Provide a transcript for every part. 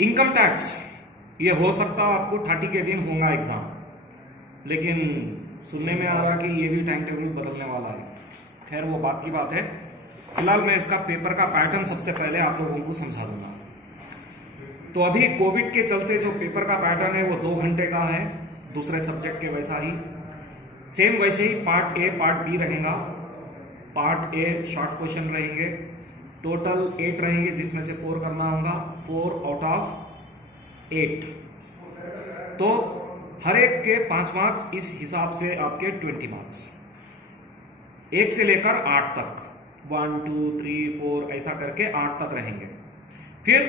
Income tax ये हो सकता है आपको 30 के दिन होगा एग्जाम, लेकिन सुनने में आ रहा है कि ये भी टाइम टेबल बदलने वाला है। खैर वो बात की बात है। फिलहाल मैं इसका पेपर का पैटर्न सबसे पहले आप लोगों को समझा दूंगा। तो अभी कोविड के चलते जो पेपर का पैटर्न है वो 2 घंटे का है, दूसरे सब्जेक्ट के वैसा ही सेम वैसे ही पार्ट ए पार्ट बी रहेगा। पार्ट ए शॉर्ट क्वेश्चन रहेंगे, टोटल 8 रहेंगे जिसमें से 4 करना होगा, 4 आउट ऑफ 8। तो हर एक के 5 मार्क्स, इस हिसाब से आपके 20 मार्क्स 1 से लेकर 8 तक, 1 2 3 4 ऐसा करके 8 तक रहेंगे। फिर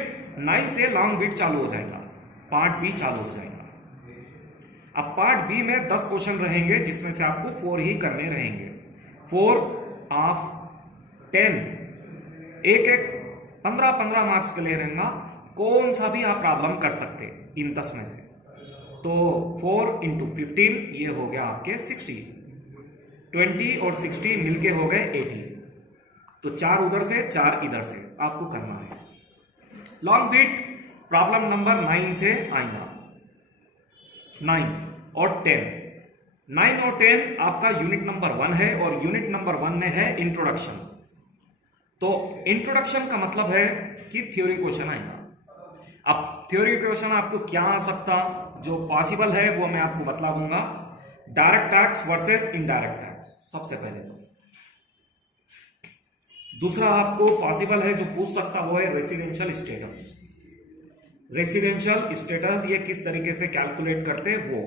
9 से लॉन्ग बीट चालू हो जाएगा, पार्ट बी चालू हो जाएगा। अब पार्ट बी में 10 क्वेश्चन रहेंगे जिसमें से आपको 4 ही करने रहेंगे। 4 ऑफ 10, एक एक 15 मार्क्स के लिए रहेगा। कौन सा भी आप प्रॉब्लम कर सकते इन 10 में से। तो 4 इंटू 15 ये हो गया आपके 60, 20 और 60 मिलके हो गए 80। तो 4 उधर से 4 इधर से आपको करना है। लॉन्ग बीट प्रॉब्लम नंबर 9 से आएगा, 9 और 10। 9 और 10 आपका यूनिट नंबर 1 है और यूनिट नंबर 1 में है इंट्रोडक्शन। तो इंट्रोडक्शन का मतलब है कि थ्योरी क्वेश्चन आएगा। अब थ्योरी क्वेश्चन आपको क्या आ सकता, जो पॉसिबल है वो मैं आपको बतला दूंगा। Direct tax versus indirect tax सबसे पहले। तो दूसरा आपको पॉसिबल है जो पूछ सकता वो है रेसिडेंशियल स्टेटस। रेसिडेंशियल स्टेटस ये किस तरीके से कैलकुलेट करते वो।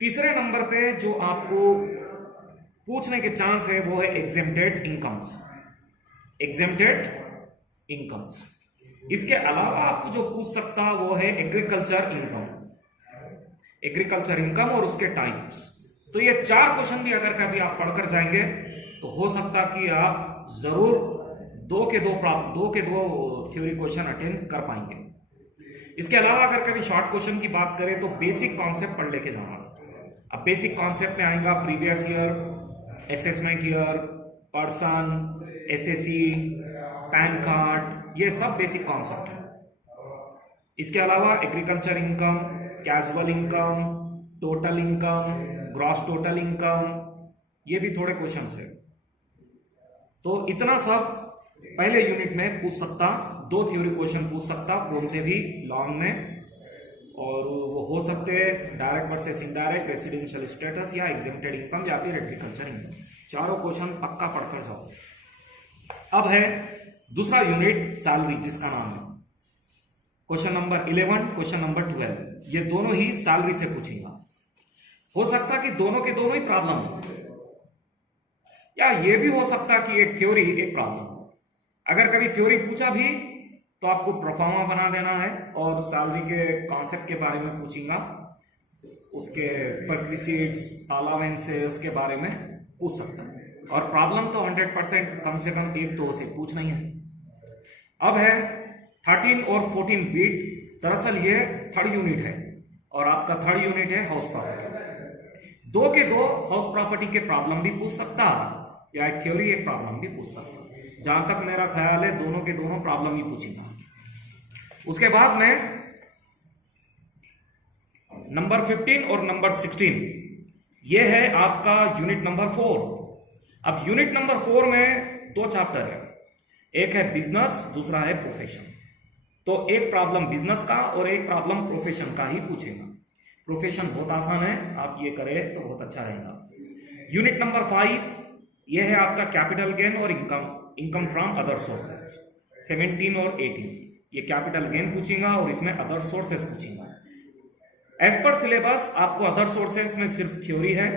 तीसरे नंबर पे जो आपको पूछने के चांस है वो है एग्जेम्प्टेड इनकम्स। Exempted incomes. इसके अलावा आपको जो पूछ सकता वो है एग्रीकल्चर इनकम। एग्रीकल्चर इनकम और उसके टाइप्स। तो ये 4 क्वेश्चन भी अगर कभी आप पढ़कर जाएंगे तो हो सकता कि आप जरूर 2 के 2 थ्योरी क्वेश्चन अटेंड कर पाएंगे। इसके अलावा अगर कभी शॉर्ट क्वेश्चन की बात करें तो बेसिक कॉन्सेप्ट पढ़ लेके जाना। अब बेसिक कॉन्सेप्ट में आएगा previous year, assessment year, person, SSC, pan card, ये सब बेसिक कॉन्सेप्ट है। इसके अलावा agriculture income, casual income, total income, gross total income, ये भी थोड़े क्वेश्चन है। तो इतना सब पहले यूनिट में पूछ सकता, 2 थ्योरी क्वेश्चन पूछ सकता कौन से भी लॉन्ग में, और वो हो सकते हैं direct versus indirect, residential status या एग्जेम्प्टेड इनकम या फिर एग्रीकल्चर इनकम। 4 क्वेश्चन पक्का पढ़कर जाओ। अब है दूसरा यूनिट सैलरी, जिसका नाम है क्वेश्चन नंबर 11, क्वेश्चन नंबर 12। ये दोनों ही सैलरी से पूछेगा। हो सकता कि दोनों के दोनों ही प्रॉब्लम हो, या ये भी हो सकता कि एक थ्योरी एक प्रॉब्लम। अगर कभी थ्योरी पूछा भी तो आपको प्रोफार्मा बना देना है और सैलरी के कॉन्सेप्ट के बारे में पूछेगा, उसके परक्विजिट्स, अलावेंसेस के बारे में पूछ सकता है। और प्रॉब्लम तो 100% कम से कम एक तो उसे पूछना ही है। अब है 13 और 14 बीट। दरअसल ये 3rd यूनिट है और आपका 3rd यूनिट है हाउस प्रॉपर्टी। 2 के 2 हाउस प्रॉपर्टी के प्रॉब्लम भी पूछ सकता या एक थ्योरी एक प्रॉब्लम भी पूछ सकता। जहां तक मेरा ख्याल है दोनों के दोनों प्रॉब्लम ही पूछेगा। उसके बाद में नंबर 15 और नंबर 16, ये है आपका यूनिट नंबर 4। अब यूनिट नंबर 4 में 2 चैप्टर है, एक है बिजनेस, दूसरा है प्रोफेशन। तो एक प्रॉब्लम बिजनेस का और एक प्रॉब्लम प्रोफेशन का ही पूछेगा। प्रोफेशन बहुत आसान है, आप ये करें तो बहुत अच्छा रहेगा। यूनिट नंबर 5 ये है आपका कैपिटल गेन और इनकम फ्रॉम अदर सोर्सेस। 17 और 18 ये कैपिटल गेन पूछेगा और इसमें अदर सोर्सेस पूछेगा। एज पर सिलेबस आपको अदर सोर्सेस में सिर्फ थ्योरी है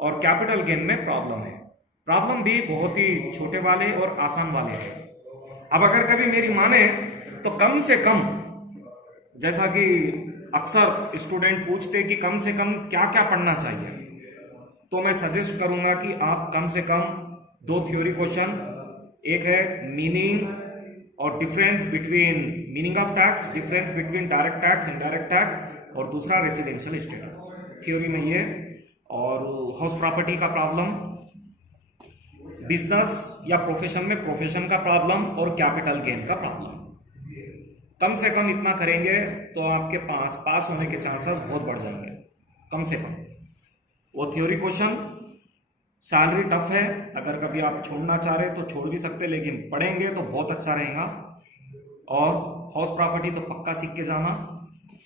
और कैपिटल गेन में प्रॉब्लम है। प्रॉब्लम भी बहुत ही छोटे वाले और आसान वाले हैं। अब अगर कभी मेरी माने तो कम से कम, जैसा कि अक्सर स्टूडेंट पूछते कि कम से कम क्या क्या पढ़ना चाहिए, तो मैं सजेस्ट करूंगा कि आप कम से कम 2 थ्योरी क्वेश्चन, एक है मीनिंग और difference between meaning of tax, difference between direct tax, indirect tax, और दूसरा रेसिडेंशियल स्टेटस थ्योरी में ये, और हाउस प्रॉपर्टी का प्रॉब्लम, बिजनेस या प्रोफेशन में प्रोफेशन का प्रॉब्लम और कैपिटल गेन का प्रॉब्लम। कम से कम इतना करेंगे तो आपके पास होने के चांसेस बहुत बढ़ जाएंगे, कम से कम। वो थ्योरी क्वेश्चन, सैलरी टफ है, अगर कभी आप छोड़ना चाह रहे तो छोड़ भी सकते, लेकिन पढ़ेंगे तो बहुत अच्छा रहेगा। और हाउस प्रॉपर्टी तो पक्का सीख के जाना,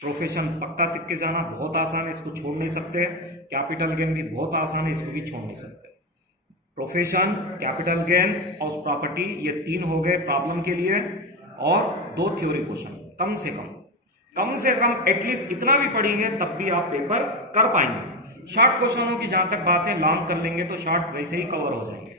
प्रोफेशन पक्का सीख के जाना, बहुत आसान है, इसको छोड़ नहीं सकते। कैपिटल गेन भी बहुत आसान है, इसको भी छोड़ नहीं सकते। Profession, capital gain, house property, ये 3 हो गए प्रॉब्लम के लिए, और 2 थ्योरी क्वेश्चन। कम से कम एटलीस्ट इतना भी पढ़ेंगे तब भी आप पेपर कर पाएंगे। शॉर्ट क्वेश्चनों की जहां तक बात है, लॉन्ग कर लेंगे तो शॉर्ट वैसे ही कवर हो जाएंगे।